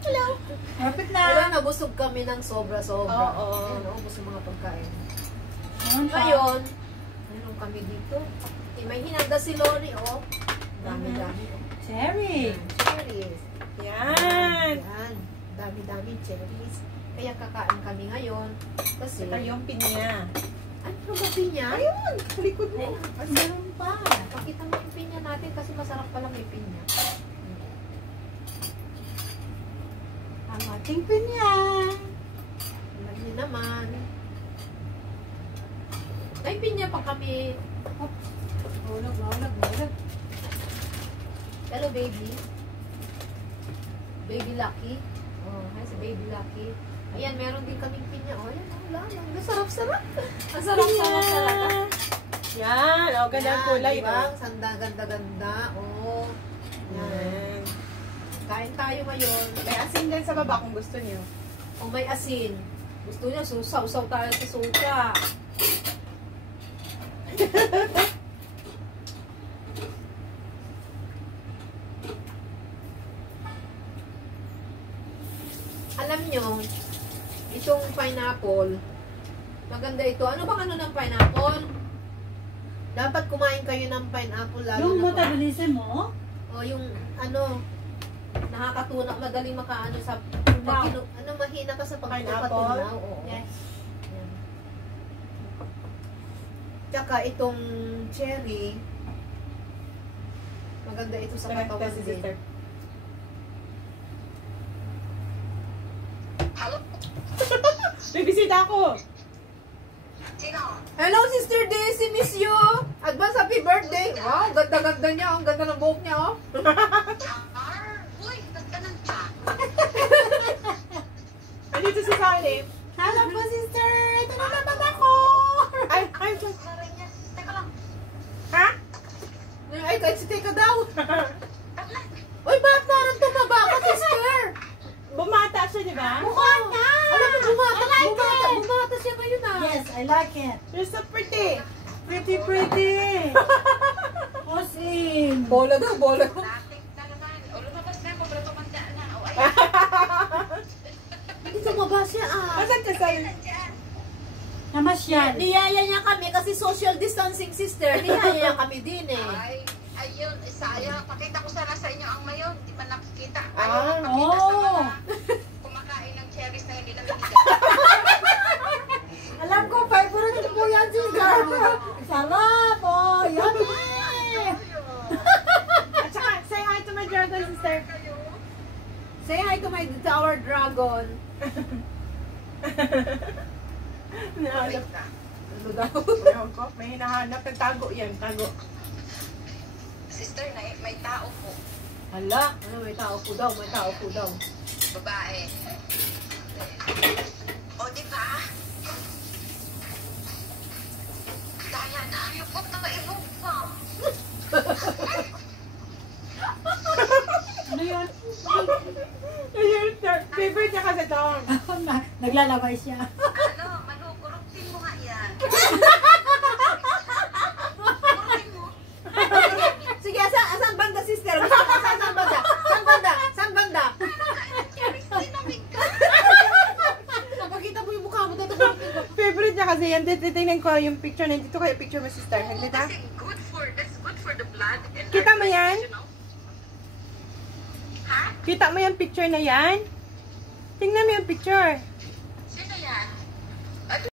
Hello. Kapit na. Hello, nabusog kami ng sobra-sobra. Oo. Ayan, ubos yung mga pagkain. Pa. Ngayon, meron kami dito. May hinanda si Lori, oh. Dami-dami, oh. Cherry. Cherries. Yan. Yan. Dami-dami cherries. Kaya kakain kami ngayon. Kasi, Ito yung pinya. ano ba pinya? Ayun, likod mo. Meron pa. Pakita mo yung pinya natin kasi masarap pala may pinya. Ang ating pinya. Alam niyo naman. May pinya pa kami. Mahulog. Hello, baby. Baby Lucky. Oh, hi si Baby Lucky. Ayan, meron din kaming pinya. Oh, ayan, wala. Ang sarap-sarap. Ang sarap-sarap talaga. Yan. O, ganda ang kulay. Diba? Ang sanda, ganda-ganda. Oh. Yan. Kain tayo ngayon. May asin din sa baba kung gusto niyo. Oh, may asin. Gusto niya, susaw-saw tayo sa suka. Alam nyo, itong pineapple, maganda ito. Ano bang ano ng pineapple? Dapat kumain kayo ng pineapple lalo Yung na metabolism mo? o yung ano, nakakatunak, madaling makaano sa Wow. ano, mahina ka sa Pineapple? pagpapatunaw. Oo. Yes. Yan. Tsaka itong cherry, maganda ito sa katawan Si din. sister. May bisita ako. Hello, Sister Daisy, miss you! Advance happy birthday! Wow, ganda-ganda niya. Ang ganda ng buhok niya, oh. Andito si Salim. Hello po, sister! Ito na naman ako! Ay, ha? Ay, kahit si Teka daw. Uy, bakit parang tumaba ka, sister? Bumata siya, di ba? Mukha na! Alam mo, bumata siya ngayon, ah. Yes, I like it. You're so pretty. Pretty. Osin. Bola daw, bola. Hindi tumaba siya, ah. Asan ka, Salim? Namasyal. Niyaya niya kami kasi social distancing, sister. Niyaya niya kami din, eh. Ay, ayun, sayang. Pakita ko sana sa inyo ang mayon. Di pa nakikita. Ah, Ayun, pakita sa oh. mga kumakain ng cherries na hindi nakikita. Alam ko, favorite ko po yan, sister. Sarap, oh. Yummy. At saka, say hi to my dragon sister. Say hi to my tower dragon. Nahanap. Ano daw? Ewan ko, may hinahanap. Nagtago yan, tago. Sister, may tao po. Hala, ano, may tao po daw, may tao po daw. Babae. O, di ba? Daya na, yung po na ilong pa. Ano yun? Ayun, favorite niya kasi ito. Naglalabay siya. Ano, manukurupin mo nga yan. Kurupin mo. Sige, asan banda, sister? Saan banda? Saan banda? Saan banda? Cherries, tinamig ka. Napakita mo yung mukha mo dito. Favorite niya kasi yan. Titingnan ko yung picture. Nandito kayo picture mo, sister. Nandito. Kasi that's good for the blood. And Kita mo yan? you know? Ha? Kita mo yung picture na yan? Tingnan mo yung picture.